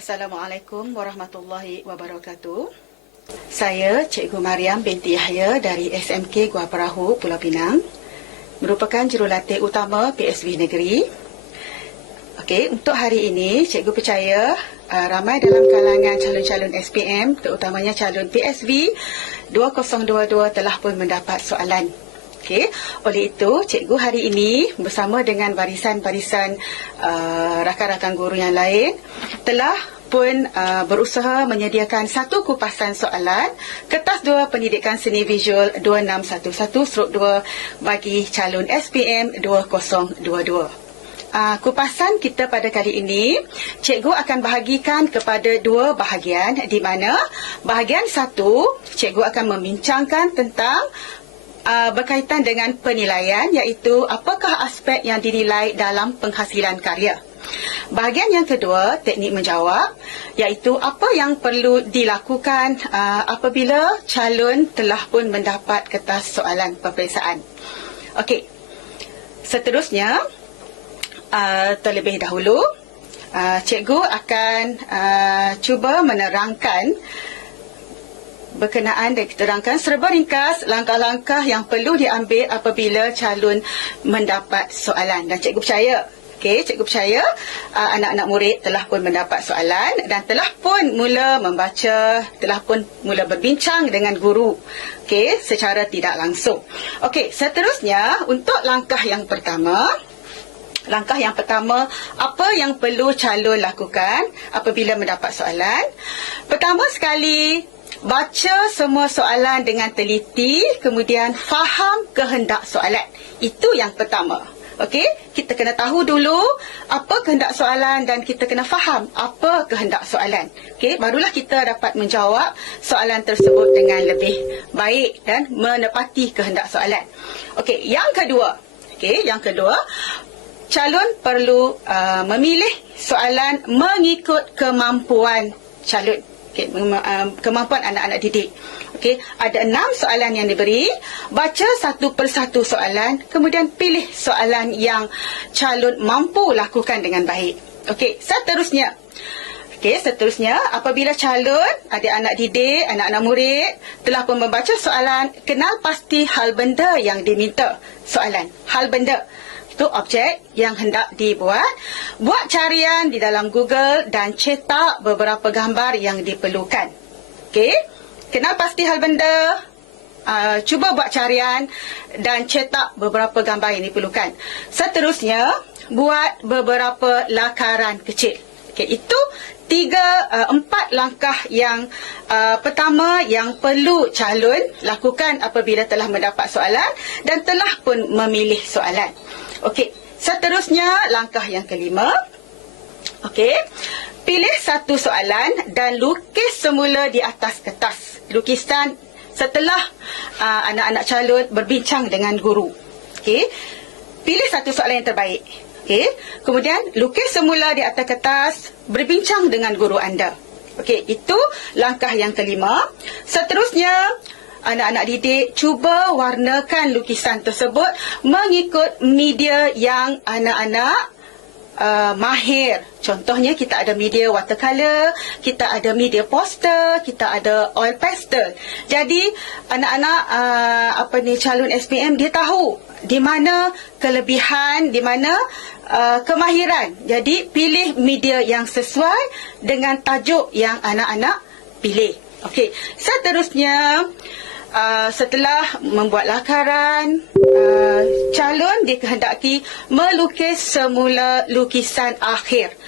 Assalamualaikum warahmatullahi wabarakatuh. Saya Cikgu Mariam binti Yahya dari SMK Gua Perahu, Pulau Pinang, merupakan jurulatih utama PSV Negeri. Okey, untuk hari ini cikgu percaya ramai dalam kalangan calon-calon SPM, terutamanya calon PSV 2022 telah pun mendapat soalan. Okey, oleh itu cikgu hari ini bersama dengan barisan-barisan rakan-rakan guru yang lain telah pun berusaha menyediakan satu kupasan soalan kertas 2 pendidikan seni visual 2611/2 bagi calon SPM 2022. Kupasan kita pada kali ini, cikgu akan bahagikan kepada 2 bahagian, di mana bahagian 1, cikgu akan membincangkan tentang berkaitan dengan penilaian, iaitu apakah aspek yang dinilai dalam penghasilan karya. Bahagian yang kedua, teknik menjawab, iaitu apa yang perlu dilakukan apabila calon telah pun mendapat kertas soalan peperiksaan. Okey, seterusnya, terlebih dahulu, cikgu akan cuba menerangkan berkenaan dan diterangkan serba ringkas langkah-langkah yang perlu diambil apabila calon mendapat soalan. Dan cikgu percaya, cikgu percaya anak-anak murid telah pun mendapat soalan dan telah pun mula membaca, telah pun mula berbincang dengan guru, secara tidak langsung. Seterusnya, untuk langkah yang pertama, apa yang perlu calon lakukan apabila mendapat soalan? Pertama sekali, baca semua soalan dengan teliti, kemudian faham kehendak soalan. Itu yang pertama. Kita kena tahu dulu apa kehendak soalan dan kita kena faham apa kehendak soalan. Barulah kita dapat menjawab soalan tersebut dengan lebih baik dan menepati kehendak soalan. Yang kedua, calon perlu memilih soalan mengikut kemampuan calon. Kemampuan anak-anak didik. Ada 6 soalan yang diberi. Baca satu persatu soalan, kemudian pilih soalan yang calon mampu lakukan dengan baik. Seterusnya, apabila calon, adik-anak didik, anak-anak murid telah pun membaca soalan, kenal pasti hal benda yang diminta soalan. Hal benda itu objek yang hendak dibuat. Buat carian di dalam Google dan cetak beberapa gambar yang diperlukan. Kenal pasti hal benda, cuba buat carian dan cetak beberapa gambar yang diperlukan. Seterusnya, buat beberapa lakaran kecil. Itu 4 langkah yang pertama yang perlu calon lakukan apabila telah mendapat soalan dan telah pun memilih soalan. Seterusnya, langkah yang kelima. Pilih satu soalan dan lukis semula di atas kertas. Lukisan setelah anak-anak calon berbincang dengan guru. Pilih satu soalan yang terbaik. Kemudian, lukis semula di atas kertas, berbincang dengan guru anda. Itu langkah yang kelima. Seterusnya, anak-anak didik cuba warnakan lukisan tersebut mengikut media yang anak-anak mahir. Contohnya, kita ada media watercolor, kita ada media poster, kita ada oil pastel. Jadi, anak-anak calon SPM, dia tahu di mana kelebihan, di mana kemahiran. Jadi, pilih media yang sesuai dengan tajuk yang anak-anak pilih. Seterusnya, setelah membuat lakaran, calon dikehendaki melukis semula lukisan akhir.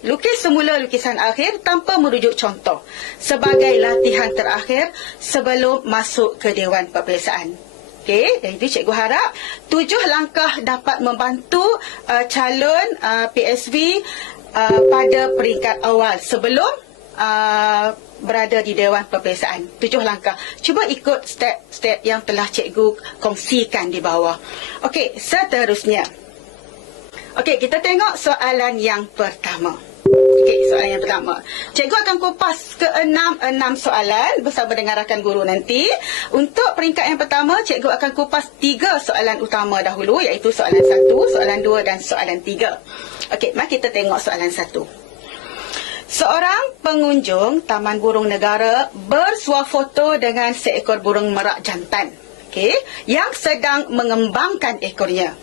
Lukis semula lukisan akhir tanpa merujuk contoh sebagai latihan terakhir sebelum masuk ke Dewan Peperiksaan. Jadi cikgu harap 7 langkah dapat membantu calon PSV pada peringkat awal sebelum berada di Dewan Peperiksaan. 7 langkah. Cuba ikut step-step yang telah cikgu kongsikan di bawah. Seterusnya. Kita tengok soalan yang pertama. Soalan yang pertama. Cikgu akan kupas ke-6 soalan bersama dengan rakan guru nanti. Untuk peringkat yang pertama, cikgu akan kupas 3 soalan utama dahulu, iaitu soalan 1, soalan 2 dan soalan 3. Mari kita tengok soalan 1. Seorang pengunjung Taman Burung Negara bersuah foto dengan seekor burung merak jantan, okey, yang sedang mengembangkan ekornya.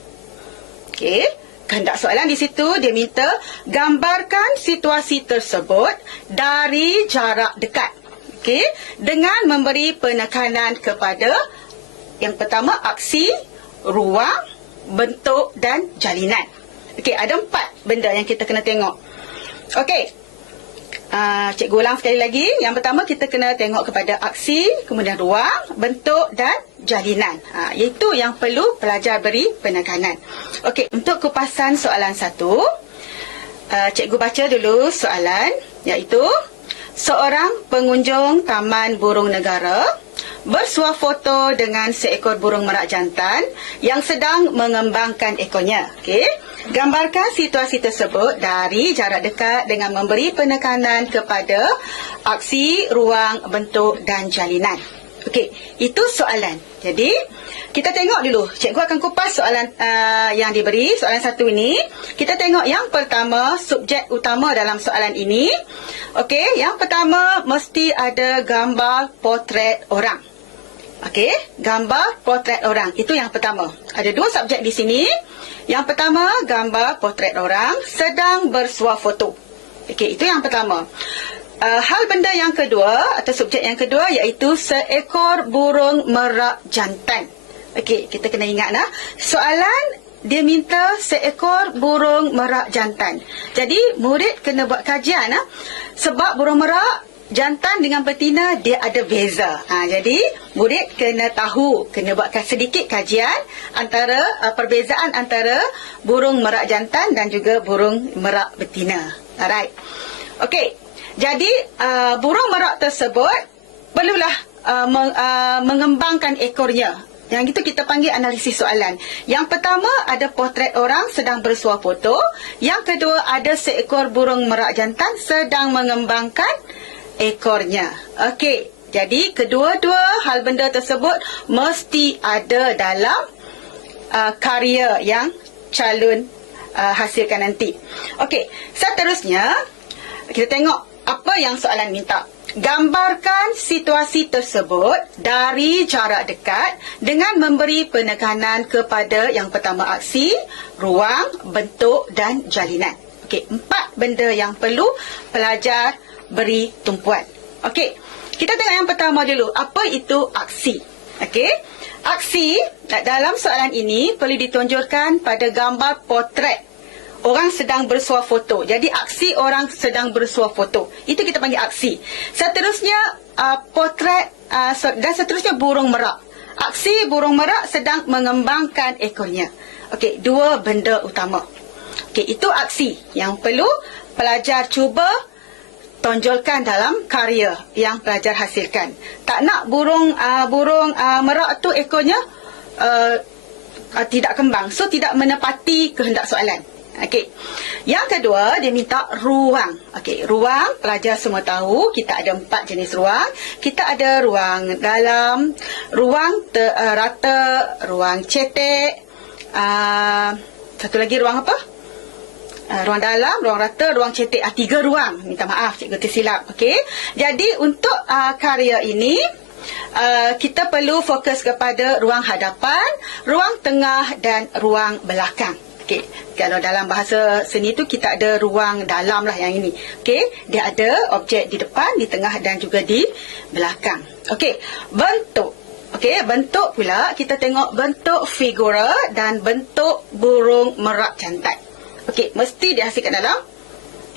Okey, kehendak soalan di situ dia minta gambarkan situasi tersebut dari jarak dekat. Okey, dengan memberi penekanan kepada yang pertama aksi, ruang, bentuk dan jalinan. Okey, ada 4 benda yang kita kena tengok. Okey. Cikgu ulang sekali lagi. Yang pertama kita kena tengok kepada aksi, kemudian ruang, bentuk dan jalinan. Iaitu yang perlu pelajar beri penekanan. Okey, untuk kupasan soalan 1, cikgu baca dulu soalan, iaitu seorang pengunjung Taman Burung Negara bersuah foto dengan seekor burung merak jantan yang sedang mengembangkan ekornya. Okey. Gambarkan situasi tersebut dari jarak dekat dengan memberi penekanan kepada aksi, ruang, bentuk dan jalinan. Okey, itu soalan. Jadi, kita tengok dulu. Cikgu akan kupas soalan yang diberi, soalan 1 ini. Kita tengok yang pertama, subjek utama dalam soalan ini. Okey, yang pertama mesti ada gambar potret orang. Okey, gambar potret orang. Itu yang pertama. Ada 2 subjek di sini. Yang pertama, gambar potret orang sedang bersuah foto. Okey, itu yang pertama. Hal benda yang kedua atau subjek yang kedua iaitu seekor burung merak jantan. Okey, kita kena ingat nah. Soalan dia minta seekor burung merak jantan. Jadi, murid kena buat kajian nah. Sebab burung merak jantan dengan betina dia ada beza. Jadi murid kena tahu, kena buatkan sedikit kajian antara perbezaan antara burung merak jantan dan juga burung merak betina. Alright. Okey. Jadi burung merak tersebut perlulah mengembangkan ekornya. Yang itu kita panggil analisis soalan. Yang pertama ada potret orang sedang bersuah foto. Yang kedua ada seekor burung merak jantan sedang mengembangkan ekornya. Okey, jadi kedua-dua hal benda tersebut mesti ada dalam karya yang calon hasilkan nanti. Okey, seterusnya kita tengok apa yang soalan minta. Gambarkan situasi tersebut dari jarak dekat dengan memberi penekanan kepada yang pertama aksi, ruang, bentuk dan jalinan. Okey, 4 benda yang perlu pelajar beri tumpuan. Okey, kita tengok yang pertama dulu. Apa itu aksi? Okey, aksi dalam soalan ini perlu ditunjukkan pada gambar potret orang sedang bersuah foto. Jadi aksi orang sedang bersuah foto. Itu kita panggil aksi. Seterusnya potret dan seterusnya burung merak. Aksi burung merak sedang mengembangkan ekornya. Okey, 2 benda utama. Okey, itu aksi yang perlu pelajar cuba tonjolkan dalam karya yang pelajar hasilkan. Tak nak burung merak tu ekornya tidak kembang. So, tidak menepati kehendak soalan. Okey. Yang kedua, dia minta ruang. Okey, ruang, pelajar semua tahu kita ada 4 jenis ruang. Kita ada ruang dalam, ruang rata, ruang cetek, satu lagi ruang apa? Ruang dalam, ruang rata, ruang cetek. 3 ruang. Minta maaf, cikgu tersilap. Okey. Jadi untuk karya ini kita perlu fokus kepada ruang hadapan, ruang tengah dan ruang belakang. Okey. Kalau dalam bahasa seni tu kita ada ruang dalam lah yang ini. Okey. Dia ada objek di depan, di tengah dan juga di belakang. Okey. Bentuk. Okey, bentuk pula kita tengok bentuk figura dan bentuk burung merak jantan. Okey, mesti dihasilkan dalam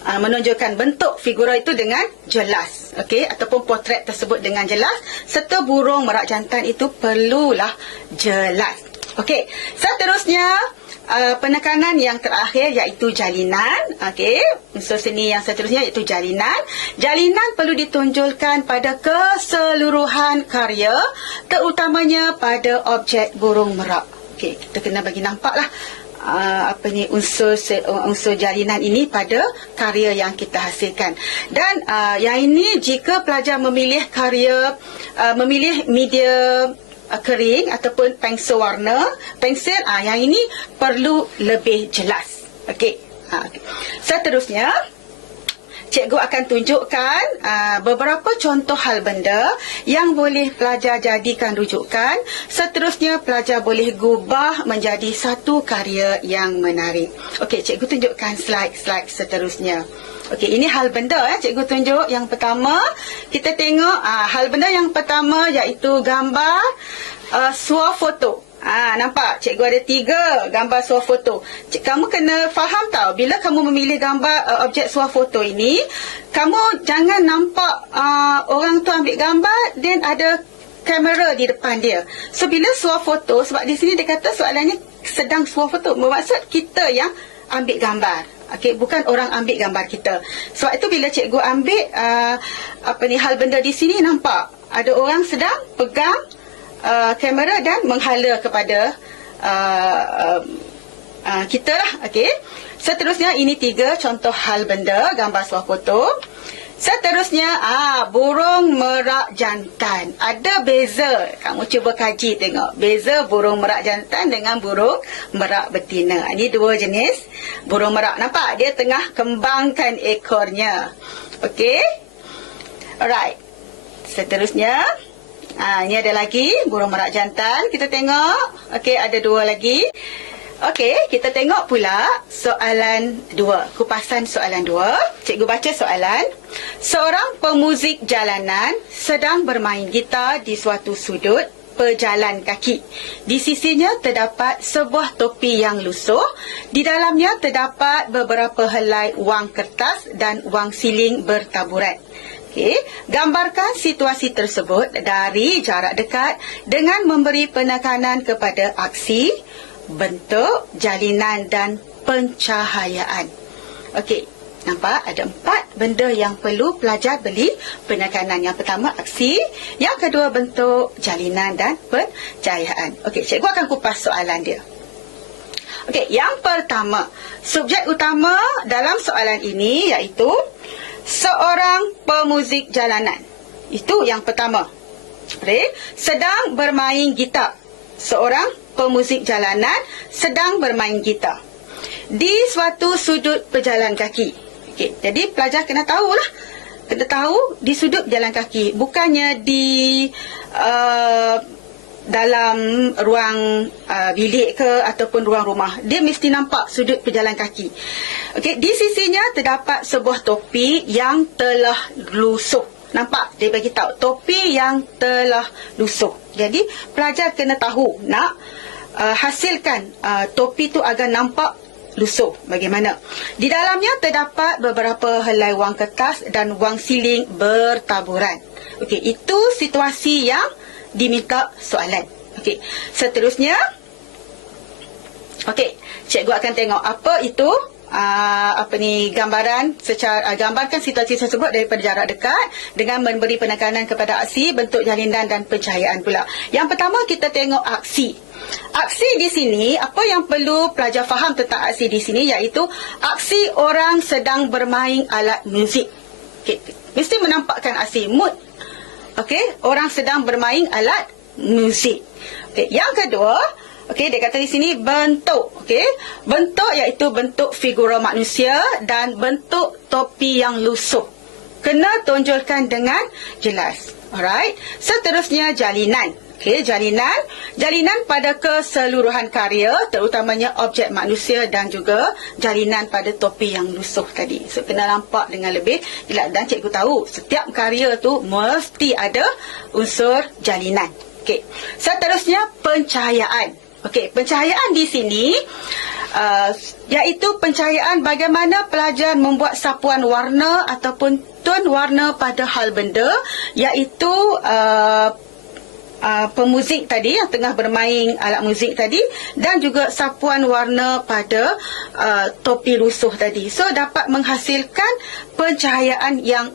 menunjukkan bentuk figura itu dengan jelas. Okey, ataupun potret tersebut dengan jelas serta burung merak jantan itu perlulah jelas. Okey, seterusnya penekanan yang terakhir iaitu jalinan. Okey, unsur seni yang seterusnya iaitu jalinan. Jalinan perlu ditunjukkan pada keseluruhan karya, terutamanya pada objek burung merak. Okey, kita kena bagi nampaklah unsur jalinan ini pada karya yang kita hasilkan. Dan yang ini jika pelajar memilih karya, memilih media kering ataupun pensel warna, pensel yang ini perlu lebih jelas. Okey. Seterusnya cikgu akan tunjukkan beberapa contoh hal benda yang boleh pelajar jadikan rujukan. Seterusnya, pelajar boleh gubah menjadi satu karya yang menarik. Okey, cikgu tunjukkan slide seterusnya. Okey, ini hal benda cikgu tunjuk. Yang pertama, kita tengok hal benda yang pertama iaitu gambar swafoto. Nampak? Cikgu ada 3 gambar swafoto. Kamu kena faham tau, bila kamu memilih gambar objek swafoto ini, kamu jangan nampak orang tu ambil gambar dan ada kamera di depan dia. So, bila swafoto, sebab di sini dia kata soalannya sedang swafoto, bermaksud kita yang ambil gambar. Okey, bukan orang ambil gambar kita. Sebab itu bila cikgu ambil hal benda di sini, nampak ada orang sedang pegang kamera dan menghala kepada kita lah. Okey. Seterusnya, ini 3 contoh hal benda gambar swafoto. Seterusnya, burung merak jantan. Ada beza. Kamu cuba kaji tengok. Beza burung merak jantan dengan burung merak betina. Ini 2 jenis burung merak. Nampak? Dia tengah kembangkan ekornya. Okey. Alright. Seterusnya, ini ada lagi burung merak jantan. Kita tengok. Okey, ada 2 lagi. Okey, kita tengok pula soalan 2. Kupasan soalan 2. Cikgu baca soalan. Seorang pemuzik jalanan sedang bermain gitar di suatu sudut pejalan kaki. Di sisinya terdapat sebuah topi yang lusuh. Di dalamnya terdapat beberapa helai wang kertas dan wang siling bertaburan. Okey, gambarkan situasi tersebut dari jarak dekat dengan memberi penekanan kepada aksi, bentuk, jalinan dan pencahayaan. Okey, nampak ada 4 benda yang perlu pelajar beri penekanan. Yang pertama, aksi. Yang kedua, bentuk, jalinan dan pencahayaan. Okey, cikgu akan kupas soalan dia. Okey, yang pertama, subjek utama dalam soalan ini iaitu seorang pemuzik jalanan. Itu yang pertama. Okey, sedang bermain gitar. Seorang pemuzik jalanan sedang bermain gitar di suatu sudut pejalan kaki. Okey, jadi pelajar kena tahulah. Kena tahu di sudut pejalan kaki, bukannya di dalam ruang bilik ke ataupun ruang rumah. Dia mesti nampak sudut pejalan kaki. Okey, di sisinya terdapat sebuah topi yang telah lusuh. Nampak? Dia bagi tahu topi yang telah lusuh. Jadi pelajar kena tahu nak hasilkan topi tu agar nampak lusuh bagaimana. Di dalamnya terdapat beberapa helai wang kertas dan wang siling bertaburan. Okey, itu situasi yang diminta soalan. Okey, seterusnya, okey, cikgu akan tengok apa itu gambaran secara gambarkan situasi tersebut daripada jarak dekat dengan memberi penekanan kepada aksi, bentuk, jalinan dan pencahayaan pula. Yang pertama, kita tengok aksi. Aksi di sini, apa yang perlu pelajar faham tentang aksi di sini iaitu aksi orang sedang bermain alat muzik. Okey, mesti menampakkan aksi, mood. Okey, orang sedang bermain alat muzik. Okey, yang kedua, okey, dia kata di sini bentuk. Okey, bentuk iaitu bentuk figura manusia dan bentuk topi yang lusuh. Kena tonjolkan dengan jelas. Alright. Seterusnya, jalinan. Okey, jalinan pada keseluruhan karya, terutamanya objek manusia dan juga jalinan pada topi yang lusuh tadi. So, kena nampak dengan lebih jelas. Dan cikgu tahu, setiap karya tu mesti ada unsur jalinan. Okey, seterusnya, pencahayaan. Okey, pencahayaan di sini iaitu pencahayaan bagaimana pelajar membuat sapuan warna ataupun tone warna pada hal benda, iaitu pemuzik tadi yang tengah bermain alat muzik tadi dan juga sapuan warna pada topi lusuh tadi. So, dapat menghasilkan pencahayaan yang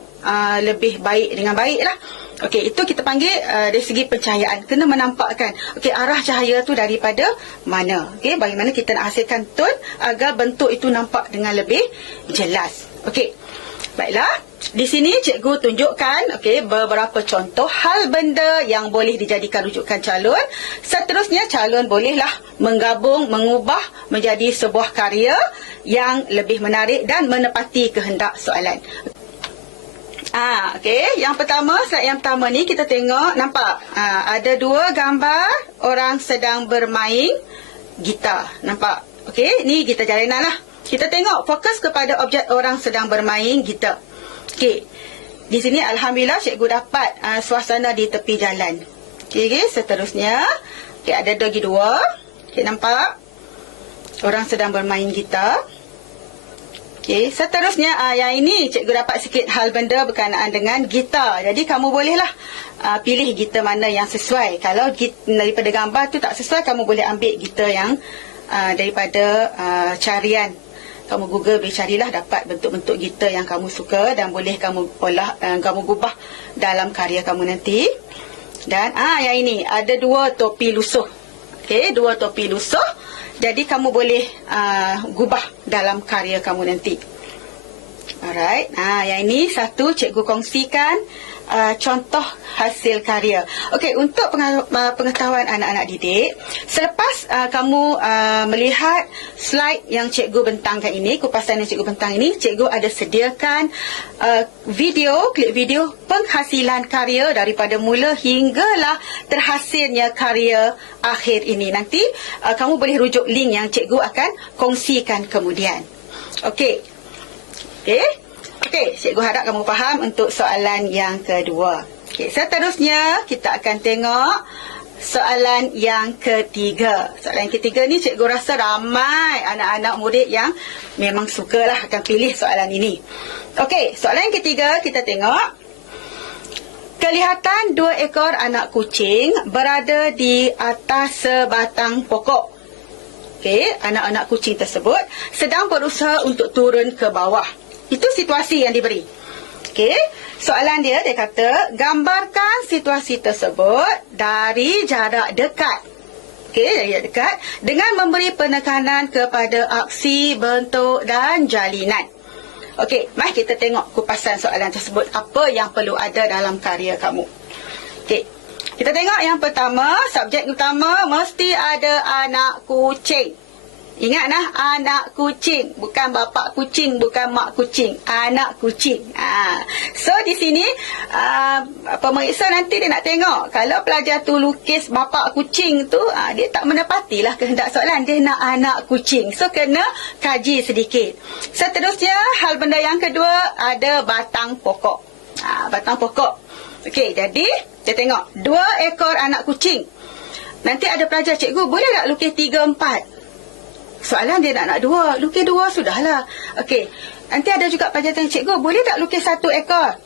lebih baik dengan baiklah. Okey, itu kita panggil dari segi pencahayaan. Kena menampakkan arah cahaya tu daripada mana. Okey, bagaimana kita nak hasilkan tone agar bentuk itu nampak dengan lebih jelas. Okey, baiklah. Di sini cikgu tunjukkan beberapa contoh hal benda yang boleh dijadikan rujukan calon. Seterusnya, calon bolehlah menggabung, mengubah menjadi sebuah karya yang lebih menarik dan menepati kehendak soalan. Okey, yang pertama, slide yang pertama ni kita tengok, nampak? Ada dua gambar orang sedang bermain gitar. Nampak? Okey, ni gitar jalanan lah. Kita tengok, fokus kepada objek orang sedang bermain gitar. Okey, di sini alhamdulillah cikgu dapat suasana di tepi jalan. Okey, seterusnya, okey, ada lagi dua. Okey, nampak? Orang sedang bermain gitar. Okey, seterusnya yang ini cikgu dapat sikit hal benda berkenaan dengan gitar. Jadi kamu bolehlah pilih gitar mana yang sesuai. Kalau daripada gambar tu tak sesuai, kamu boleh ambil gitar yang daripada carian. Kamu Google boleh carilah, dapat bentuk-bentuk gitar yang kamu suka dan boleh kamu olah, kamu gubah dalam karya kamu nanti. Dan yang ini ada dua topi lusuh. Okey, dua topi lusuh. Jadi kamu boleh gubah dalam karya kamu nanti. Alright. Yang ini satu cikgu kongsikan contoh hasil karya. Okey, untuk pengetahuan anak-anak didik, selepas kamu melihat slide yang cikgu bentangkan ini, kupasan yang cikgu bentang ini, cikgu ada sediakan klip video penghasilan karya daripada mula hinggalah terhasilnya karya akhir ini. Nanti kamu boleh rujuk link yang cikgu akan kongsikan kemudian. Okey. Okey, cikgu harap kamu faham untuk soalan yang kedua. Okey, seterusnya kita akan tengok soalan yang ketiga. Soalan yang ketiga ni cikgu rasa ramai anak-anak murid yang memang sukalah akan pilih soalan ini. Okey, soalan yang ketiga kita tengok. Kelihatan dua ekor anak kucing berada di atas sebatang pokok. Okey, anak-anak kucing tersebut sedang berusaha untuk turun ke bawah. Itu situasi yang diberi. Okey, soalan dia kata, gambarkan situasi tersebut dari jarak dekat. Okey, dari jarak dekat dengan memberi penekanan kepada aksi, bentuk dan jalinan. Okey, mari kita tengok kupasan soalan tersebut, apa yang perlu ada dalam karya kamu. Okey, kita tengok yang pertama, subjek utama mesti ada anak kucing. Ingat anak kucing, bukan bapa kucing, bukan mak kucing, anak kucing. So di sini pemeriksa nanti dia nak tengok kalau pelajar tu lukis bapa kucing tu, dia tak menepatilah kehendak soalan, dia nak anak kucing. So kena kaji sedikit. Seterusnya hal benda yang kedua, ada batang pokok. Batang pokok. Okey, jadi kita tengok dua ekor anak kucing. Nanti ada pelajar, cikgu boleh tak lukis 3, 4? Soalan dia nak dua. Lukis dua sudahlah. Okey. Nanti ada juga pelajar tanya, cikgu boleh tak lukis 1 ekor?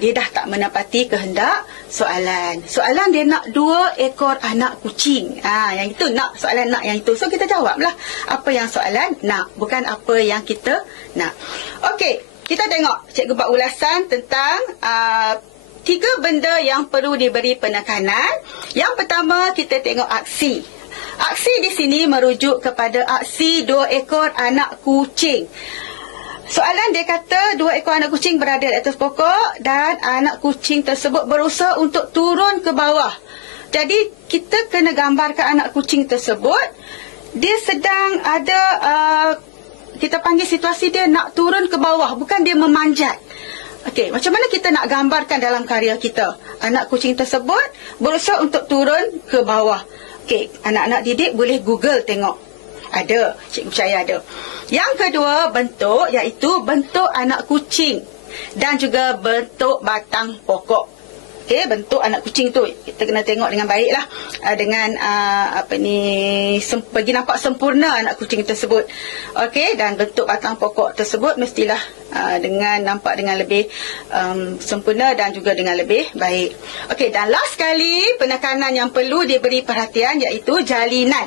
Dia dah tak menepati kehendak soalan. Soalan dia nak 2 ekor anak kucing. Yang itu nak. Soalan nak yang itu. So kita jawablah apa yang soalan nak. Bukan apa yang kita nak. Okey. Kita tengok. Cikgu buat ulasan tentang 3 benda yang perlu diberi penekanan. Yang pertama kita tengok aksi. Aksi di sini merujuk kepada aksi 2 ekor anak kucing. Soalan dia kata 2 ekor anak kucing berada di atas pokok dan anak kucing tersebut berusaha untuk turun ke bawah. Jadi kita kena gambarkan anak kucing tersebut. Dia sedang ada, kita panggil situasi dia nak turun ke bawah, bukan dia memanjat. Okey, macam mana kita nak gambarkan dalam karya kita? Anak kucing tersebut berusaha untuk turun ke bawah. Okey, anak-anak didik boleh Google tengok. Ada, cikgu percaya ada. Yang kedua, bentuk, iaitu bentuk anak kucing dan juga bentuk batang pokok. Okey, bentuk anak kucing tu kita kena tengok dengan baiklah, dengan bagi nampak sempurna anak kucing tersebut. Okey, dan bentuk batang pokok tersebut mestilah nampak dengan lebih sempurna dan juga dengan lebih baik. Okey, dan last sekali penekanan yang perlu diberi perhatian iaitu jalinan.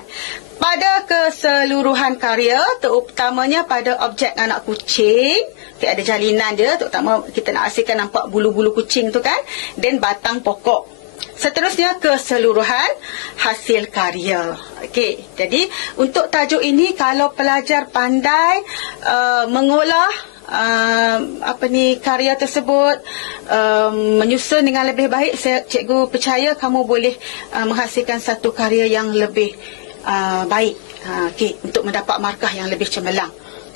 Pada keseluruhan karya, terutamanya pada objek anak kucing, okay, ada jalinan dia, terutama kita nak hasilkan nampak bulu-bulu kucing tu kan, dan batang pokok. Seterusnya keseluruhan hasil karya. Okey, jadi untuk tajuk ini kalau pelajar pandai mengolah karya tersebut, menyusun dengan lebih baik, cikgu percaya kamu boleh menghasilkan satu karya yang lebih baik, untuk mendapat markah yang lebih cemerlang.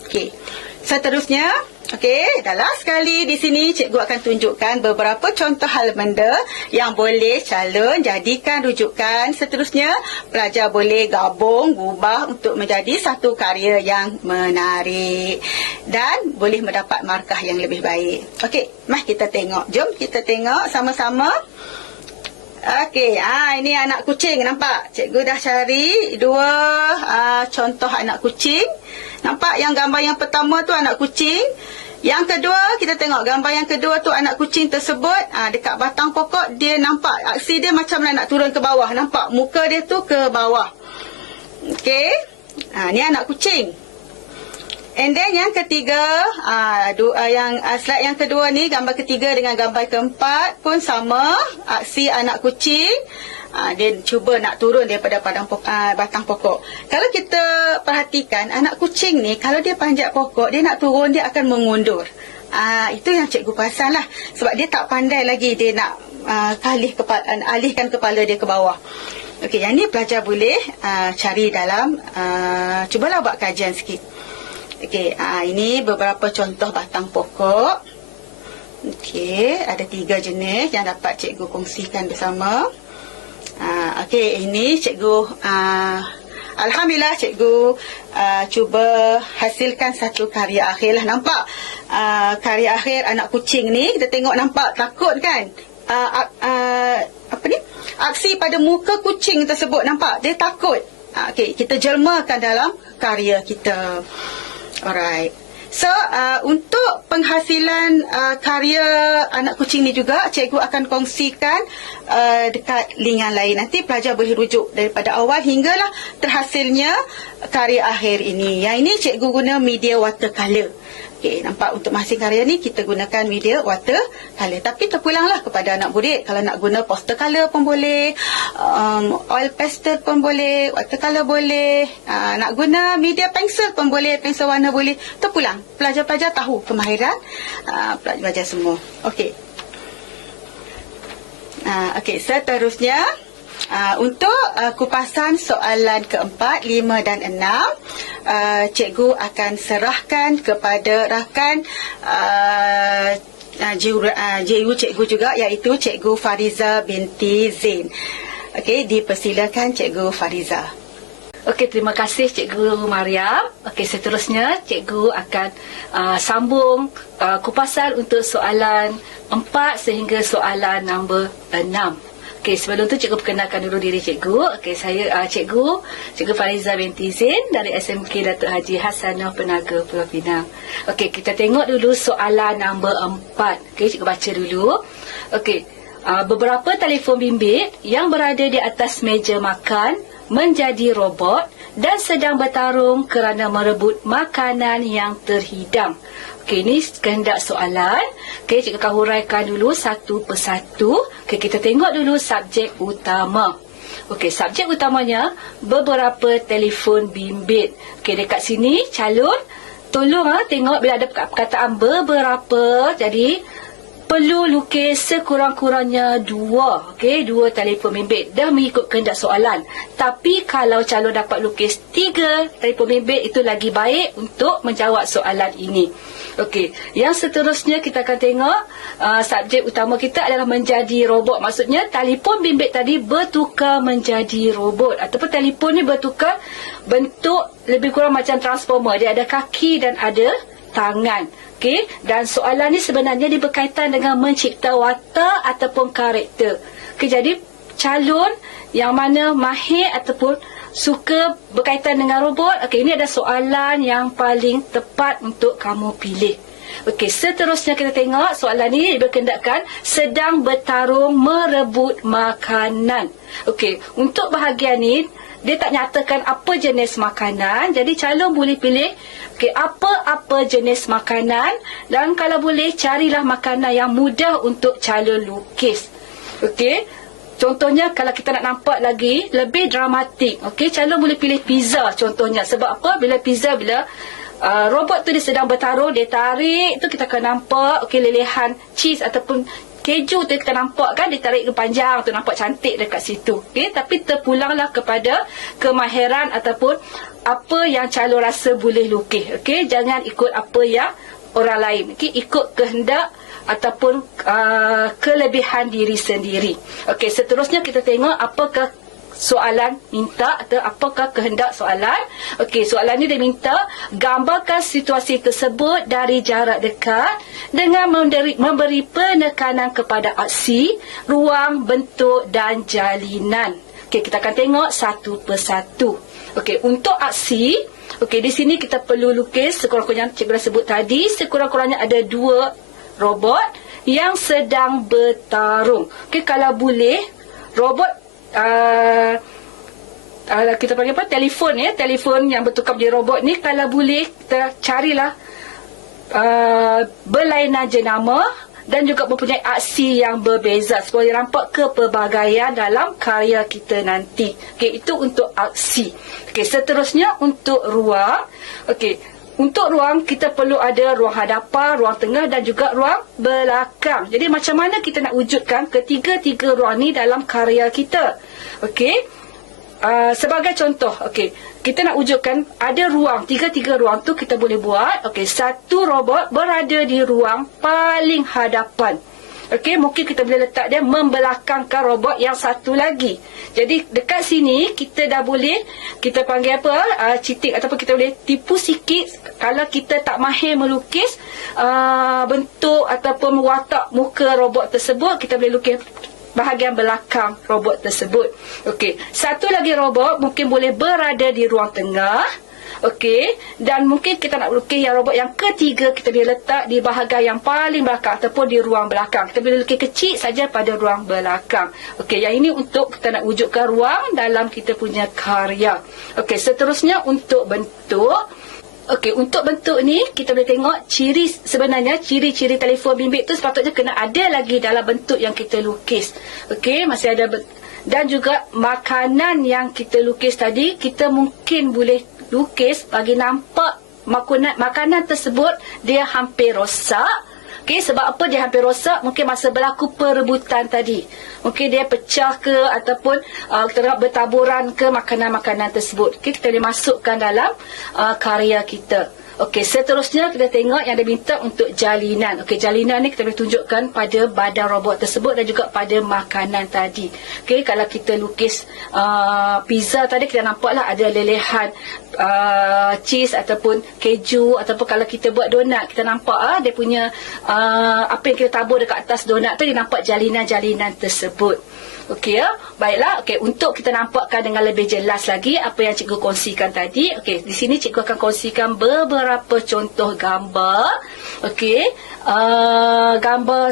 Okey. Seterusnya, okey, dah last sekali di sini cikgu akan tunjukkan beberapa contoh hal benda yang boleh calon jadikan rujukan. Seterusnya, pelajar boleh gabung, ubah untuk menjadi satu karya yang menarik dan boleh mendapat markah yang lebih baik. Okey, mari kita tengok. Jom kita tengok sama-sama. Okey, ini anak kucing, nampak? Cikgu dah cari dua contoh anak kucing. Nampak yang gambar yang pertama tu anak kucing. Yang kedua, kita tengok gambar yang kedua tu anak kucing tersebut dekat batang pokok. Dia nampak aksi dia macam nak turun ke bawah. Nampak muka dia tu ke bawah. Okey, ni anak kucing. And then yang ketiga, slide yang kedua ni, gambar ketiga dengan gambar keempat pun sama. Aksi anak kucing, dia cuba nak turun daripada batang pokok. Kalau kita perhatikan, anak kucing ni kalau dia panjat pokok, dia nak turun, dia akan mengundur. Itu yang cikgu perasan lah. Sebab dia tak pandai lagi dia nak alihkan kepala dia ke bawah. Okey, yang ni pelajar boleh cari dalam, cubalah buat kajian sikit. Okey, ini beberapa contoh batang pokok. Okey, ada 3 jenis yang dapat cikgu kongsikan bersama. Okey, ini cikgu alhamdulillah cikgu cuba hasilkan satu karya akhir lah. Nampak karya akhir anak kucing ni, kita tengok nampak takut kan? Aksi pada muka kucing tersebut, nampak dia takut. Okey, kita jelmakan dalam karya kita. Alright. So, untuk penghasilan karya anak kucing ni juga, cikgu akan kongsikan dekat link yang lain. Nanti pelajar boleh rujuk daripada awal hinggalah terhasilnya karya akhir ini. Yang ini cikgu guna media watercolor. Okey, nampak untuk menghasilkan karya ni kita gunakan media watercolor. Tapi terpulanglah kepada anak murid. Kalau nak guna poster color pun boleh, oil pastel pun boleh, watercolor boleh, nak guna media pensel pun boleh, pensel warna boleh. Terpulang. Pelajar-pelajar tahu kemahiran pelajar semua. Okey. Okey, seterusnya untuk kupasan soalan keempat, 5 dan 6, cikgu akan serahkan kepada rakan JU cikgu juga, iaitu Cikgu Fariza binti Zain. Okey, dipersilakan Cikgu Fariza. Okey, terima kasih Cikgu Mariam. Okey, seterusnya Cikgu akan sambung kupasan untuk soalan 4 sehingga soalan nombor 6. Okey, sebelum tu cikgu perkenalkan dulu diri cikgu. Okey, saya Cikgu Fariza binti Zain dari SMK Datuk Haji Hassanah Penaga Pulau Pinang. Okey, kita tengok dulu soalan nombor 4. Okey, cikgu baca dulu. Okey, beberapa telefon bimbit yang berada di atas meja makan menjadi robot dan sedang bertarung kerana merebut makanan yang terhidang. Okey, ini kehendak soalan. Okey, cikgu akan huraikan dulu satu persatu. Okey, kita tengok dulu subjek utama. Okey, subjek utamanya beberapa telefon bimbit. Okey, dekat sini calon tolong tengok bila ada perkataan beberapa. Jadi perlu lukis sekurang-kurangnya 2. Okey, 2 telefon bimbit. Dah mengikut kehendak soalan. Tapi kalau calon dapat lukis 3 telefon bimbit, itu lagi baik untuk menjawab soalan ini. Okey, yang seterusnya kita akan tengok subjek utama kita adalah menjadi robot. Maksudnya telefon bimbit tadi bertukar menjadi robot, ataupun telefon ni bertukar bentuk lebih kurang macam transformer. Dia ada kaki dan ada tangan. Okey, dan soalan ni sebenarnya dia berkaitan dengan mencipta watak ataupun karakter. Okey, jadi calon yang mana mahir ataupun suka berkaitan dengan robot, okey, ini ada soalan yang paling tepat untuk kamu pilih. Okey, seterusnya kita tengok soalan ini berkendakkan sedang bertarung merebut makanan. Okey, untuk bahagian ni dia tak nyatakan apa jenis makanan, jadi calon boleh pilih okey, apa-apa jenis makanan, dan kalau boleh carilah makanan yang mudah untuk calon lukis. Okey, contohnya kalau kita nak nampak lagi lebih dramatik, okey, calon boleh pilih pizza contohnya. Sebab apa? Bila pizza, bila robot tu dia sedang bertarung, dia tarik tu kita akan nampak okey, lelehan cheese ataupun keju tu kita nampak kan, dia tarik ke panjang tu, nampak cantik dekat situ. Okey, tapi terpulanglah kepada kemahiran ataupun apa yang calon rasa boleh lukis. Okey, jangan ikut apa yang orang lain. Okey, ikut kehendak ataupun kelebihan diri sendiri. Okey, seterusnya kita tengok apakah soalan minta atau apakah kehendak soalan. Okey, soalan ni dia minta gambarkan situasi tersebut dari jarak dekat dengan memberi penekanan kepada aksi, ruang, bentuk dan jalinan. Okey, kita akan tengok satu persatu. Okey, untuk aksi, okey, di sini kita perlu lukis sekurang-kurangnya cikgu dah sebut tadi, sekurang-kurangnya ada 2 robot yang sedang bertarung. Okey, kalau boleh robot kita panggil apa, telefon ya, telefon yang bertukar menjadi robot ni, kalau boleh kita carilah berlainan jenama dan juga mempunyai aksi yang berbeza supaya nampak kepelbagaian dalam karya kita nanti. Okey, itu untuk aksi. Okey, seterusnya untuk ruang. Okey, untuk ruang kita perlu ada ruang hadapan, ruang tengah dan juga ruang belakang. Jadi macam mana kita nak wujudkan ketiga-tiga ruang ni dalam karya kita? Okey. Sebagai contoh, okey, kita nak wujudkan ada ruang, tiga ruang tu kita boleh buat. Okey, satu robot berada di ruang paling hadapan. Okey, mungkin kita boleh letak dia membelakangkan robot yang satu lagi. Jadi dekat sini kita dah boleh, kita panggil apa, cheating ataupun kita boleh tipu sikit kalau kita tak mahir melukis bentuk ataupun watak muka robot tersebut, kita boleh lukis bahagian belakang robot tersebut. Okey, satu lagi robot mungkin boleh berada di ruang tengah. Okey, dan mungkin kita nak lukis yang robot yang ketiga, kita boleh letak di bahagian yang paling belakang ataupun di ruang belakang. Kita boleh lukis kecil saja pada ruang belakang. Okey, yang ini untuk kita nak wujudkan ruang dalam kita punya karya. Okey, seterusnya untuk bentuk. Okey, untuk bentuk ni kita boleh tengok ciri, sebenarnya ciri-ciri telefon bimbit tu sepatutnya kena ada lagi dalam bentuk yang kita lukis. Okey, masih ada dan juga makanan yang kita lukis tadi, kita mungkin boleh lukis bagi nampak makanan tersebut dia hampir rosak. Okey, sebab apa dia hampir rosak? Mungkin masa berlaku perebutan tadi. Mungkin dia pecah ke ataupun bertaburan ke makanan-makanan tersebut. Okey, kita boleh masukkan dalam karya kita. Okey, seterusnya kita tengok yang dia minta untuk jalinan. Okey, jalinan ni kita boleh tunjukkan pada badan robot tersebut dan juga pada makanan tadi. Okey, kalau kita lukis pizza tadi, kita nampaklah ada lelehan cheese ataupun keju, ataupun kalau kita buat donat, kita nampak dia punya apa yang kita tabur dekat atas donat tu, dia nampak jalinan-jalinan tersebut. Okey ya. Baiklah, okey, untuk kita nampakkan dengan lebih jelas lagi apa yang cikgu kongsikan tadi. Okey, di sini cikgu akan kongsikan beberapa contoh gambar. Okey, gambar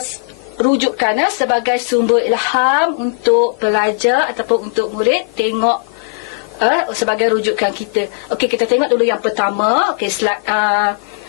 rujukan sebagai sumber ilham untuk pelajar ataupun untuk murid tengok sebagai rujukan kita. Okey, kita tengok dulu yang pertama. Okey,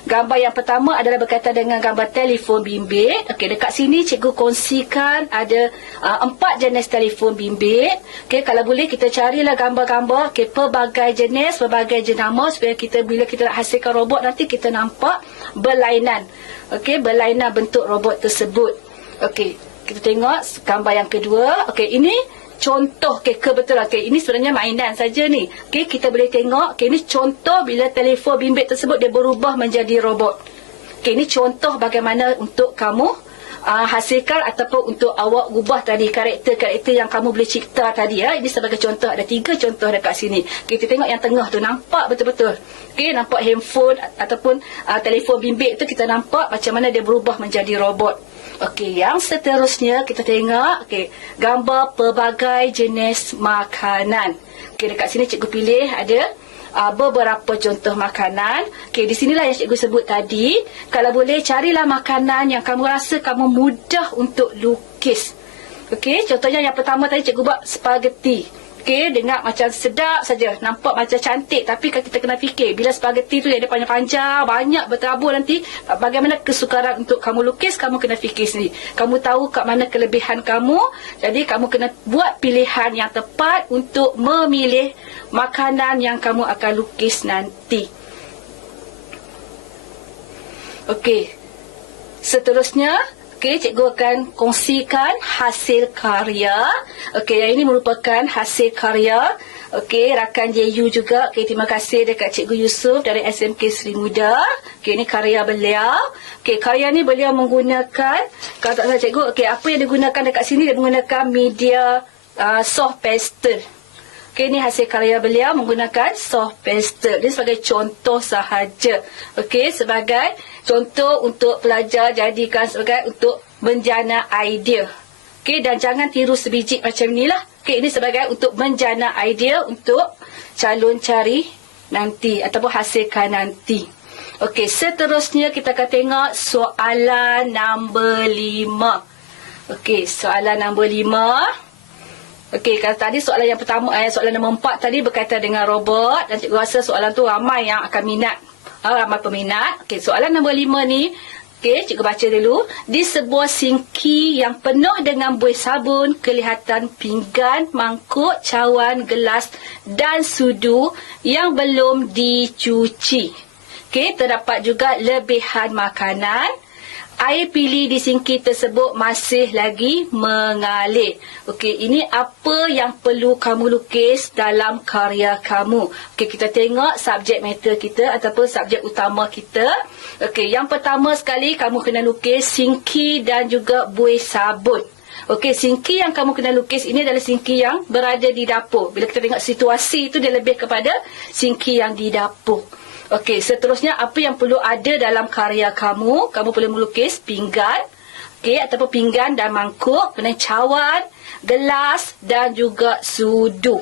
gambar yang pertama adalah berkaitan dengan gambar telefon bimbit. Okey, dekat sini cikgu kongsikan ada 4 jenis telefon bimbit. Okey, kalau boleh kita carilah gambar-gambar, okey, pelbagai jenis, pelbagai jenama supaya kita bila kita nak hasilkan robot nanti kita nampak berlainan. Okey, berlainan bentuk robot tersebut. Okey, kita tengok gambar yang kedua. Okey, ini contoh kebetulan. Okey, ini sebenarnya mainan saja ni. Okey, kita boleh tengok. Okey, ini contoh bila telefon bimbit tersebut dia berubah menjadi robot. Okey, ini contoh bagaimana untuk kamu hasilkan ataupun untuk awak ubah tadi karakter-karakter yang kamu boleh cipta tadi ya. Ini sebagai contoh, ada 3 contoh dekat sini. Okey, kita tengok yang tengah tu, nampak betul-betul. Okey, nampak handphone ataupun telefon bimbit tu, kita nampak macam mana dia berubah menjadi robot. Okey, yang seterusnya kita tengok, okey, gambar pelbagai jenis makanan. Okey, dekat sini cikgu pilih ada beberapa contoh makanan. Okey, di sinilah yang cikgu sebut tadi. Kalau boleh carilah makanan yang kamu rasa kamu mudah untuk lukis. Okey, contohnya yang pertama tadi cikgu buat spaghetti. Okey, dengar macam sedap saja, nampak macam cantik, tapi kan kita kena fikir bila spaghetti tu yang dia panjang-panjang, banyak bertabur nanti, bagaimana kesukaran untuk kamu lukis, kamu kena fikir sendiri. Kamu tahu kat mana kelebihan kamu, jadi kamu kena buat pilihan yang tepat untuk memilih makanan yang kamu akan lukis nanti. Okey, seterusnya, okey, cikgu akan kongsikan hasil karya. Okey, yang ini merupakan hasil karya Okey, rakan JU juga. Okey, terima kasih dekat Cikgu Yusof dari SMK Seri Muda. Okey, ini karya beliau. Okey, karya ni beliau menggunakan, kalau tak salah cikgu, okey, apa yang digunakan dekat sini, dia menggunakan media soft pastel. Okey, ini hasil karya beliau menggunakan soft pastel. Ini sebagai contoh sahaja. Okey, sebagai contoh untuk pelajar jadikan sebagai untuk menjana idea. Okey, dan jangan tiru sebiji macam inilah. Okey, ini sebagai untuk menjana idea untuk calon cari nanti ataupun hasilkan nanti. Okey, seterusnya kita akan tengok soalan nombor 5. Okey, soalan nombor 5. Okey, kalau tadi soalan yang pertama, soalan nombor 4 tadi berkaitan dengan robot, dan cikgu rasa soalan tu ramai yang akan minat. Ramai peminat. Okey, soalan nombor 5 ni, okey, cikgu baca dulu. Di sebuah sinki yang penuh dengan buih sabun, kelihatan pinggan, mangkuk, cawan, gelas dan sudu yang belum dicuci. Okey, terdapat juga lebihan makanan. Air pili di sinki tersebut masih lagi mengalir. Okey, ini apa yang perlu kamu lukis dalam karya kamu. Okey, kita tengok subjek matter kita ataupun subjek utama kita. Okey, yang pertama sekali kamu kena lukis sinki dan juga buih sabun. Okey, sinki yang kamu kena lukis ini adalah sinki yang berada di dapur. Bila kita tengok situasi itu, dia lebih kepada sinki yang di dapur. Okey, seterusnya apa yang perlu ada dalam karya kamu? Kamu perlu melukis pinggan, okey, ataupun pinggan dan mangkuk, kemudian cawan, gelas dan juga sudu.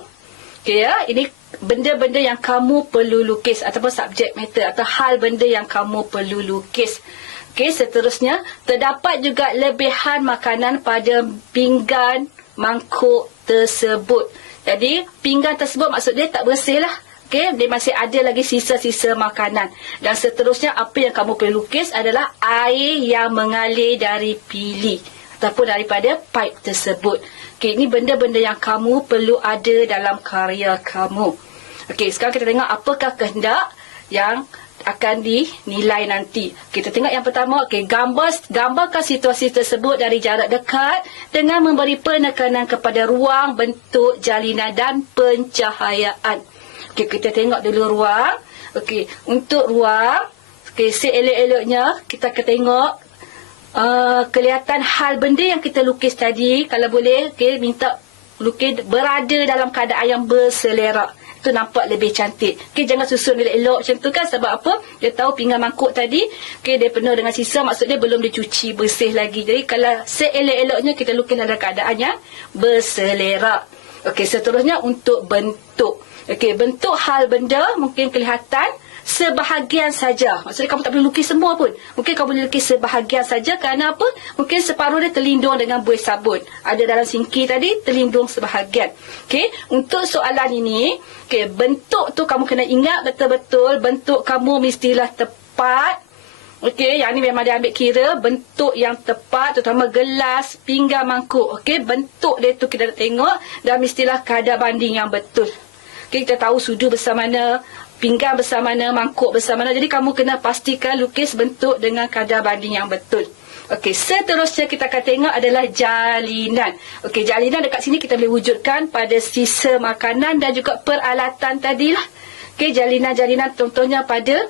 Okey ya, ini benda-benda yang kamu perlu lukis ataupun subjek matter atau hal benda yang kamu perlu lukis. Okey, seterusnya terdapat juga lebihan makanan pada pinggan mangkuk tersebut. Jadi, pinggan tersebut maksudnya tak bersih lah. Okey, dia masih ada lagi sisa-sisa makanan. Dan seterusnya apa yang kamu perlu lukis adalah air yang mengalir dari pili ataupun daripada pipe tersebut. Okey, ini benda-benda yang kamu perlu ada dalam karya kamu. Okey, sekarang kita tengok apakah kehendak yang akan dinilai nanti. Kita tengok yang pertama, okey, gambarkan situasi tersebut dari jarak dekat dengan memberi penekanan kepada ruang, bentuk, jalinan dan pencahayaan. Okey, kita tengok dulu ruang. Okey, untuk ruang, okey, seelok-eloknya kita akan tengok kelihatan hal benda yang kita lukis tadi. Kalau boleh, okey, minta lukis berada dalam keadaan yang berselerak. Itu nampak lebih cantik. Okey, jangan susun elok-elok macam tu kan. Sebab apa? Dia tahu pinggan mangkuk tadi, okey, dia penuh dengan sisa, maksudnya belum dicuci bersih lagi. Jadi kalau seelok-eloknya kita lukis dalam keadaan yang berselerak. Okey, seterusnya untuk bentuk. Okey, bentuk hal benda mungkin kelihatan sebahagian saja. Maksudnya kamu tak boleh lukis semua pun. Mungkin kamu boleh lukis sebahagian saja kerana apa? Mungkin separuh dia terlindung dengan buih sabun. Ada dalam sinki tadi terlindung sebahagian. Okey, untuk soalan ini, okey, bentuk tu kamu kena ingat betul-betul, bentuk kamu mestilah tepat. Okey, yang ni memang dia ambil kira bentuk yang tepat, terutama gelas, pinggan, mangkuk. Okey, bentuk dia tu kita nak tengok dan mestilah kadar banding yang betul. Okay, kita tahu sudu besar mana, pinggan besar mana, mangkuk besar mana. Jadi kamu kena pastikan lukis bentuk dengan kadar banding yang betul. Okey, seterusnya kita akan tengok adalah jalinan. Okey, jalinan dekat sini kita boleh wujudkan pada sisa makanan dan juga peralatan tadilah. Okey, jalinan-jalinan contohnya pada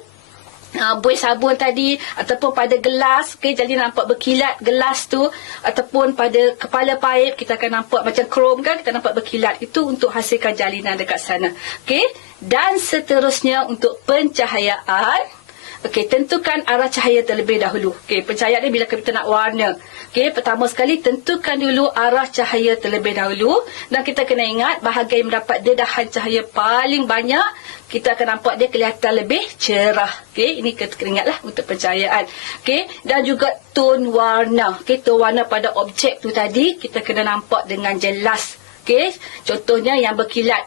buih sabun tadi ataupun pada gelas. Okey, jadi nampak berkilat gelas tu, ataupun pada kepala paip kita akan nampak macam krom kan, kita nampak berkilat. Itu untuk hasilkan jalinan dekat sana. Okey, dan seterusnya untuk pencahayaan. Okey, tentukan arah cahaya terlebih dahulu. Okey, pencahayaan ni bila kita nak warna. Okey, pertama sekali tentukan dulu arah cahaya terlebih dahulu, dan kita kena ingat bahagian yang mendapat dedahan cahaya paling banyak, kita akan nampak dia kelihatan lebih cerah. Okey, ini kita kena ingatlah untuk pencahayaan. Okey, dan juga tone warna. Okey, tone warna pada objek tu tadi kita kena nampak dengan jelas. Okey, contohnya yang berkilat.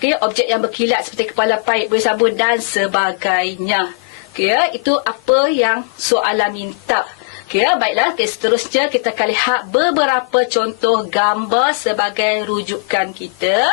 Okey, objek yang berkilat seperti kepala paip, buih sabun dan sebagainya. Okey, ya, itu apa yang soalan minta. Okey, ya, baiklah. Okey, seterusnya kita akan lihat beberapa contoh gambar sebagai rujukan kita.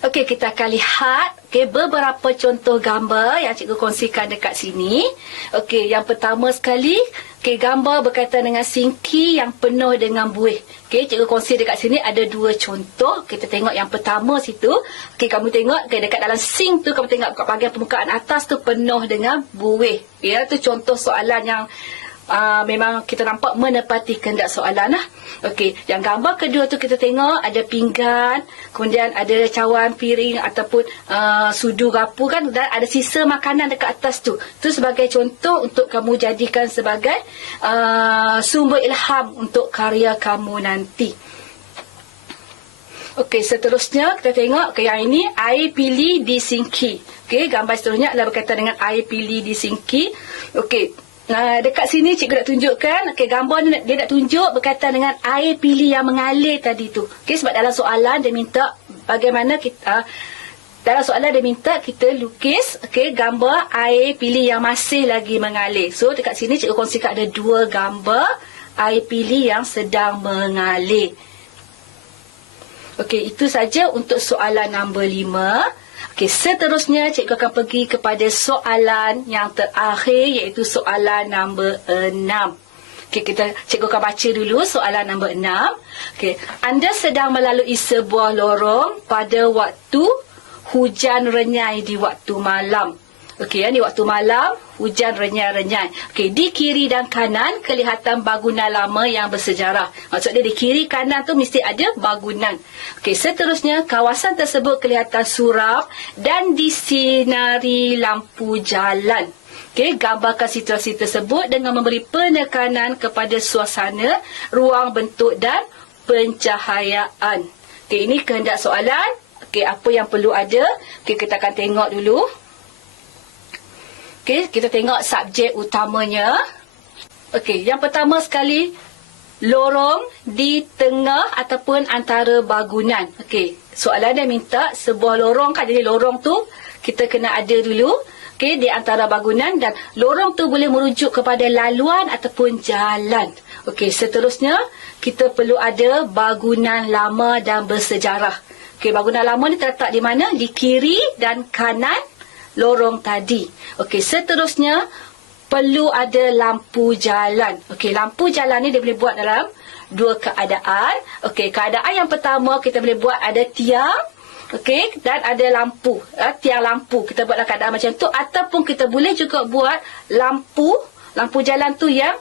Okey, kita akan lihat beberapa contoh gambar yang cikgu kongsikan dekat sini. Okey, yang pertama sekali, gambar berkaitan dengan sinki yang penuh dengan buih. Okey, cikgu kongsi dekat sini ada 2 contoh. Kita tengok yang pertama situ. Okey, kamu tengok dekat dalam sink tu, kamu tengok kat bahagian permukaan atas tu penuh dengan buih. Ya, tu contoh soalan yang memang kita nampak menepati kehendak soalan lah. Okey, yang gambar kedua tu kita tengok ada pinggan, kemudian ada cawan piring ataupun sudu rapu kan, dan ada sisa makanan dekat atas tu. Tu sebagai contoh untuk kamu jadikan sebagai sumber ilham untuk karya kamu nanti. Okey, seterusnya kita tengok yang ini air pili di sinki. Okey, gambar seterusnya adalah berkaitan dengan air pili di sinki. Okey. Dekat sini cikgu nak tunjukkan, gambar ni dia nak tunjuk berkaitan dengan air pili yang mengalir tadi tu. Sebab dalam soalan dia minta bagaimana kita dalam soalan dia minta kita lukis gambar air pili yang masih lagi mengalir. So dekat sini cikgu kongsikan ada 2 gambar air pili yang sedang mengalir. Okey, itu saja untuk soalan nombor 5. Okey, seterusnya cikgu akan pergi kepada soalan yang terakhir, iaitu soalan nombor 6. Okey, cikgu akan baca dulu soalan nombor 6. Okey, anda sedang melalui sebuah lorong pada waktu hujan renyai di waktu malam. Okey, di waktu malam hujan renyai-renyai. Okey, di kiri dan kanan kelihatan bangunan lama yang bersejarah. Maksudnya di kiri kanan tu mesti ada bangunan. Okey, seterusnya kawasan tersebut kelihatan suram dan disinari lampu jalan. Okey, gambarkan situasi tersebut dengan memberi penekanan kepada suasana, ruang, bentuk dan pencahayaan. Okey, ini kehendak soalan. Okey, apa yang perlu ada? Okey, kita akan tengok dulu. Okey, kita tengok subjek utamanya. Okey, yang pertama sekali, lorong di tengah ataupun antara bangunan. Okey, soalan dia minta sebuah lorong kan, jadi lorong tu kita kena ada dulu. Okey, di antara bangunan, dan lorong tu boleh merujuk kepada laluan ataupun jalan. Okey, seterusnya kita perlu ada bangunan lama dan bersejarah. Okey, bangunan lama ni terletak di mana? Di kiri dan kanan lorong tadi. Okey, seterusnya perlu ada lampu jalan. Okey, lampu jalan ni dia boleh buat dalam 2 keadaan. Okey, keadaan yang pertama kita boleh buat ada tiang, okey, dan ada lampu. Tiang lampu kita buat dalam keadaan macam tu, ataupun kita boleh juga buat lampu jalan tu yang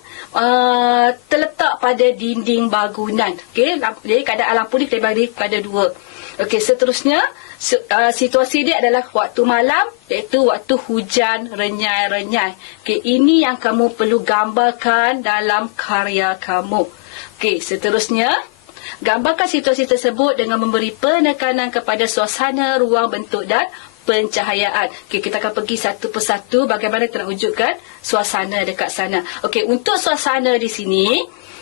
terletak pada dinding bangunan. Okey, jadi keadaan lampu ni kita bagi pada 2. Okey, seterusnya situasi dia adalah waktu malam, iaitu waktu hujan renyai-renyai. Okey, ini yang kamu perlu gambarkan dalam karya kamu. Okey, seterusnya gambarkan situasi tersebut dengan memberi penekanan kepada suasana, ruang, bentuk dan pencahayaan. Okey, kita akan pergi satu persatu bagaimana kita nak wujudkan suasana dekat sana. Okey, untuk suasana di sini,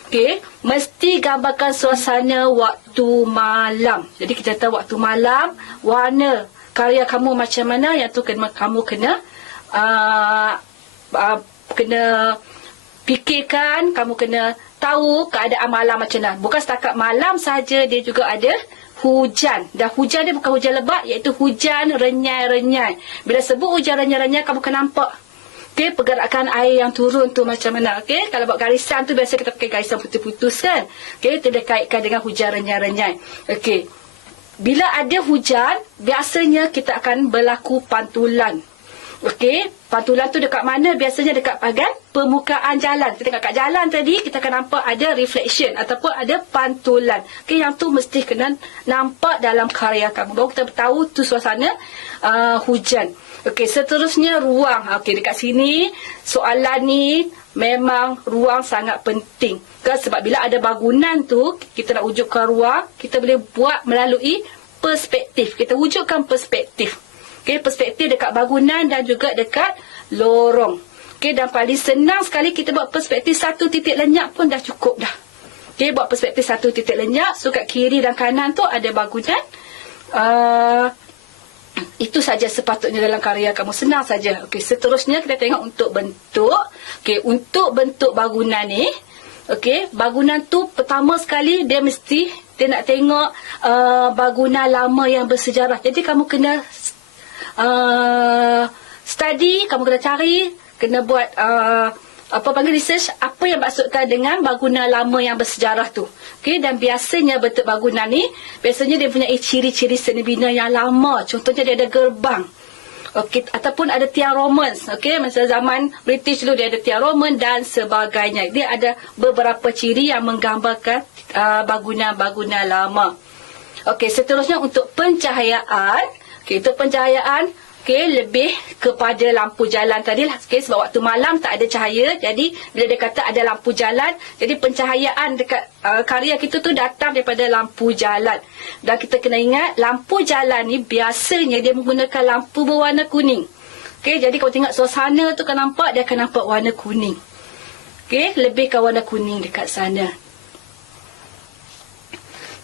okey, mesti gambarkan suasana waktu malam. Jadi kita tahu waktu malam, warna karya kamu macam mana, yang tu kamu kena fikirkan, kamu kena tahu keadaan malam macam mana. Bukan setakat malam saja, dia juga ada hujan. Dan hujan dia bukan hujan lebat, iaitu hujan renyai-renyai. Bila sebut hujan renyai-renyai, kamu akan nampak okey, pergerakan air yang turun tu macam mana. Okey, kalau buat garisan tu biasa kita pakai garisan putus-putus kan. Okey, itu dia kaitkan dengan hujan renyai-renyai. Okey, bila ada hujan, biasanya kita akan berlaku pantulan. Okey, pantulan tu dekat mana? Biasanya dekat bahagian permukaan jalan. Kita tengok kat jalan tadi, kita akan nampak ada reflection ataupun ada pantulan. Okey, yang tu mesti kena nampak dalam karya kamu. Baru kita tahu tu suasana hujan. Okey, seterusnya ruang. Okey, dekat sini soalan ni memang ruang sangat penting. Kan? Sebab bila ada bangunan tu, kita nak wujudkan ruang, kita boleh buat melalui perspektif. Kita wujudkan perspektif. Okey, perspektif dekat bangunan dan juga dekat lorong. Okey, dan paling senang sekali kita buat perspektif satu titik lenyap pun dah cukup dah. Okey, buat perspektif satu titik lenyap. So, kat kiri dan kanan tu ada bangunan. Itu saja sepatutnya dalam karya kamu. Senang saja. Okey, seterusnya kita tengok untuk bentuk. Okey, untuk bentuk bangunan ni, Okey, bangunan tu pertama sekali dia nak tengok bangunan lama yang bersejarah. Jadi kamu kena study, kamu kena cari, kena buat research apa yang maksudkan dengan bangunan lama yang bersejarah tu. Okey, dan biasanya bentuk bangunan ni biasanya dia punya ciri-ciri seni bina yang lama. Contohnya dia ada gerbang. Okey, ataupun ada tiang Roman. Okey, masa zaman British dulu dia ada tiang Roman dan sebagainya. Dia ada beberapa ciri yang menggambarkan bangunan-bangunan lama. Okey, seterusnya untuk pencahayaan. Okey, untuk pencahayaan, okey, lebih kepada lampu jalan tadi lah. Okey, sebab waktu malam tak ada cahaya. Jadi bila dia kata ada lampu jalan, jadi pencahayaan dekat karya kita tu datang daripada lampu jalan. Dan kita kena ingat lampu jalan ni biasanya dia menggunakan lampu berwarna kuning. Okey, jadi kalau tengok suasana tu kan nampak, dia akan nampak warna kuning. Okey, lebih ke warna kuning dekat sana.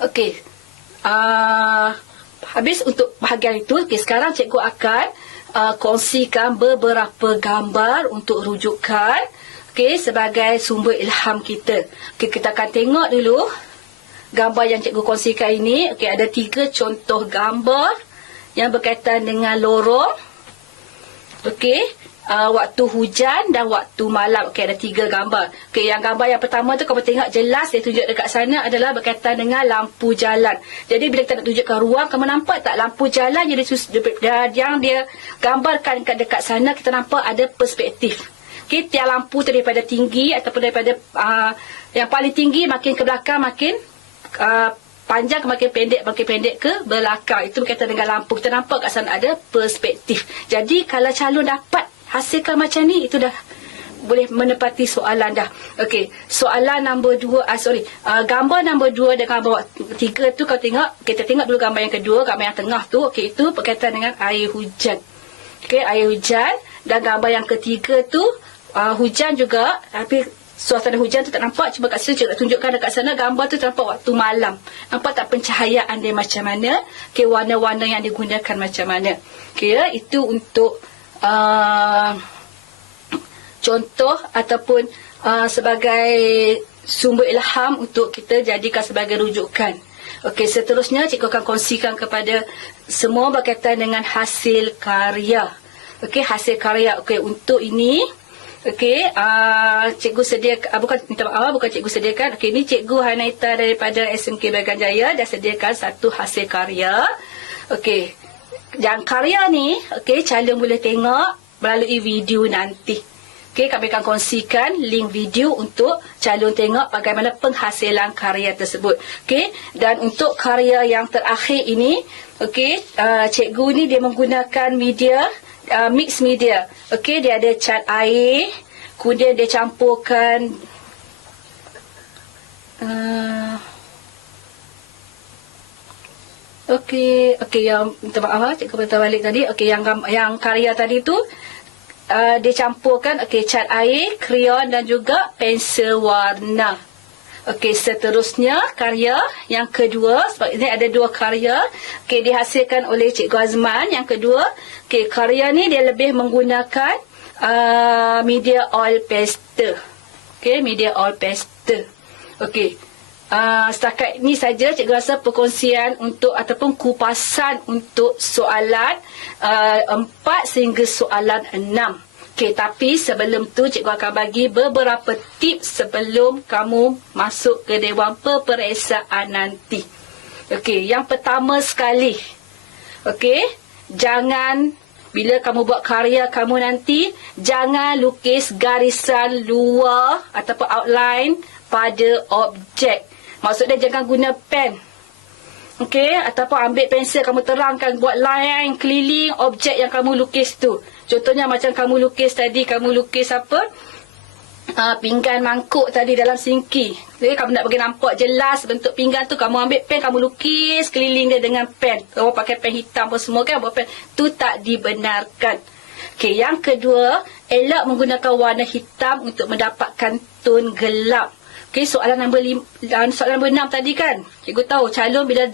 Okey. Habis untuk bahagian itu, okay, sekarang cikgu akan kongsikan beberapa gambar untuk rujukan, okay, sebagai sumber ilham kita. Okay, kita akan tengok dulu gambar yang cikgu kongsikan ini. Okay, ada 3 contoh gambar yang berkaitan dengan lorong. Okay, waktu hujan dan waktu malam. Okey, ada 3 gambar. Okey, yang gambar yang pertama tu kamu tengok jelas dia tunjuk dekat sana adalah berkaitan dengan lampu jalan. Jadi bila kita nak tunjukkan ruang, kamu nampak tak lampu jalan yang dia gambarkan dekat sana, kita nampak ada perspektif. Okey, tiang lampu tu daripada tinggi ataupun daripada yang paling tinggi makin ke belakang makin panjang makin pendek ke belakang. Itu berkaitan dengan lampu. Kita nampak kat sana ada perspektif. Jadi kalau calon dapat hasilkan macam ni, itu dah boleh menepati soalan dah. Okey, soalan nombor 2, gambar nombor 2 dan gambar 3 tu kau tengok. Kita tengok dulu gambar yang kedua, gambar yang tengah tu. Okey, itu berkaitan dengan air hujan. Okey, air hujan. Dan gambar yang ketiga tu hujan juga, tapi suasana hujan tu tak nampak. Cuma kat sini cikgu tunjukkan dekat sana gambar tu nampak waktu malam. Nampak tak pencahayaan dia macam mana? Okey, warna-warna yang digunakan macam mana? Okey, itu untuk contoh ataupun sebagai sumber ilham untuk kita jadikan sebagai rujukan. Okey, seterusnya cikgu akan kongsikan kepada semua berkaitan dengan hasil karya. Okey, hasil karya. Okey, untuk ini, okey, cikgu sediakan, bukan cikgu sediakan. Okey, ini cikgu Hanaita daripada SMK Bagan Jaya dah sediakan satu hasil karya. Okey, yang karya ni, okey, calon boleh tengok melalui video nanti. Okey, kami akan kongsikan link video untuk calon tengok bagaimana penghasilan karya tersebut. Okey, dan untuk karya yang terakhir ini, okey, cikgu ni dia menggunakan media, mix media. Okey, dia ada cat air, kemudian dia campurkan Okey, yang minta maaf cikgu minta balik tadi. Okey, yang karya tadi tu dia campurkan cat air, krayon dan juga pensel warna. Okey, seterusnya karya yang kedua, sebab ini ada 2 karya. Okey, dihasilkan oleh Cikgu Azman. Yang kedua, okey, karya ni dia lebih menggunakan media oil pastel. Okey, media oil pastel. Okey. Setakat ini saja cikgu rasa perkongsian untuk ataupun kupasan untuk soalan 4 sehingga soalan 6. Okey, tapi sebelum tu cikgu akan bagi beberapa tips sebelum kamu masuk ke Dewan Peperiksaan nanti. Okey, yang pertama sekali. Okey, jangan bila kamu buat karya kamu nanti, jangan lukis garisan luar ataupun outline pada objek. Maksudnya jangan guna pen. Okey, ataupun ambil pensel kamu terangkan buat line keliling objek yang kamu lukis tu. Contohnya macam kamu lukis tadi, kamu lukis apa? Pinggan mangkuk tadi dalam sinki. Jadi kamu nak bagi nampak jelas bentuk pinggan tu, kamu ambil pen, kamu lukis keliling dia dengan pen. Kamu pakai pen hitam pun semua kan, buat pen. Tu tak dibenarkan. Okey, yang kedua, elak menggunakan warna hitam untuk mendapatkan tone gelap. Okey, soalan nombor 6 tadi kan, cikgu tahu calon bila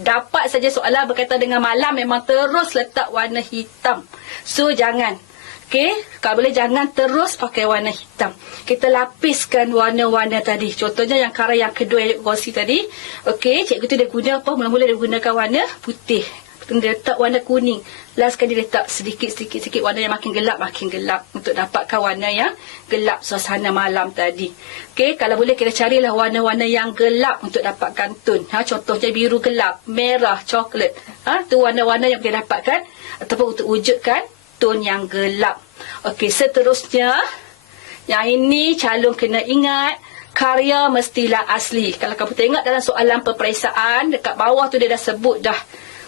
dapat saja soalan berkaitan dengan malam memang terus letak warna hitam. So jangan. Okey, kalau boleh jangan terus pakai warna hitam. Kita lapiskan warna-warna tadi. Contohnya yang kara yang kedua yang cikgu kongsi tadi. Okey, cikgu tu dia guna apa? Mula-mula dia gunakan warna putih. Dia letak warna kuning. Last kali dia letak sedikit warna yang makin gelap untuk dapatkan warna yang gelap suasana malam tadi. Okey, kalau boleh kita carilah warna-warna yang gelap untuk dapatkan tone. Contohnya biru gelap, merah, coklat. Tu warna-warna yang kita dapatkan ataupun untuk wujudkan tone yang gelap. Okey, seterusnya yang ini calon kena ingat karya mestilah asli. Kalau kamu tengok dalam soalan peperiksaan dekat bawah tu dia dah sebut dah.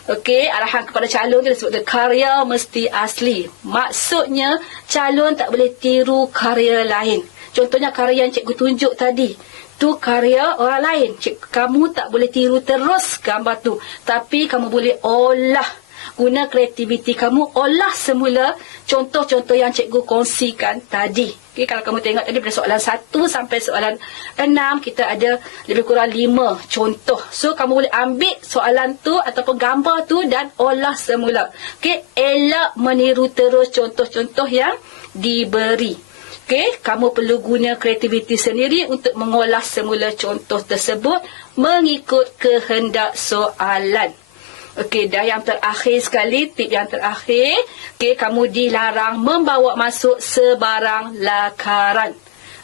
Okey, arahan kepada calon tu dia sebut karya mesti asli. Maksudnya calon tak boleh tiru karya lain. Contohnya karya yang cikgu tunjuk tadi. Tu karya orang lain. Kamu tak boleh tiru terus gambar tu. Tapi kamu boleh olah. Guna kreativiti kamu, olah semula contoh-contoh yang cikgu kongsikan tadi. Okay, kalau kamu tengok tadi pada soalan 1 sampai soalan 6, kita ada lebih kurang 5 contoh. So, kamu boleh ambil soalan tu ataupun gambar tu dan olah semula. Okay, elak meniru terus contoh-contoh yang diberi. Okay, kamu perlu guna kreativiti sendiri untuk mengolah semula contoh tersebut mengikut kehendak soalan. Okey, dah yang terakhir sekali, tip yang terakhir. Okey, kamu dilarang membawa masuk sebarang lakaran.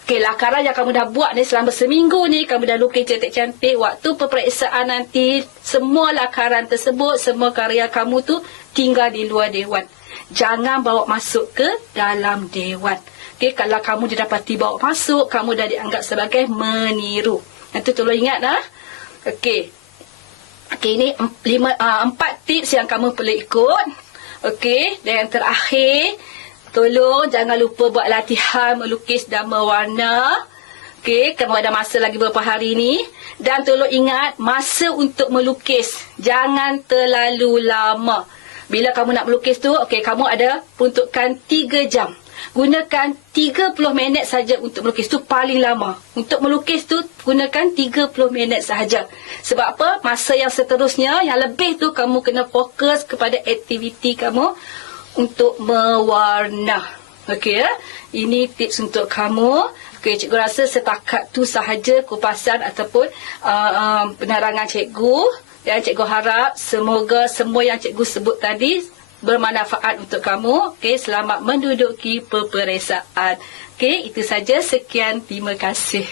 Okey, lakaran yang kamu dah buat ni selama seminggu ni, kamu dah lukis cantik-cantik. Waktu peperiksaan nanti, semua lakaran tersebut, semua karya kamu tu tinggal di luar dewan. Jangan bawa masuk ke dalam dewan. Okey, kalau kamu didapati bawa masuk, kamu dah dianggap sebagai meniru. Itu tolong ingat lah. Okey. Okey, ini 4 tips yang kamu perlu ikut. Okey, dan yang terakhir, tolong jangan lupa buat latihan melukis dan mewarna. Okey, kamu ada masa lagi beberapa hari ni. Dan tolong ingat, masa untuk melukis jangan terlalu lama. Bila kamu nak melukis tu, okey, kamu ada peruntukan 3 jam. Gunakan 30 minit saja untuk melukis tu paling lama. Untuk melukis tu gunakan 30 minit sahaja. Sebab apa? Masa yang seterusnya yang lebih tu kamu kena fokus kepada aktiviti kamu untuk mewarna. Okey ya. Ini tips untuk kamu. Okey, cikgu rasa setakat tu sahaja kupasan ataupun penerangan cikgu. Dan cikgu harap semoga semua yang cikgu sebut tadi bermanfaat untuk kamu. Okey, selamat menduduki peperiksaan. Okey, itu saja. Sekian, terima kasih.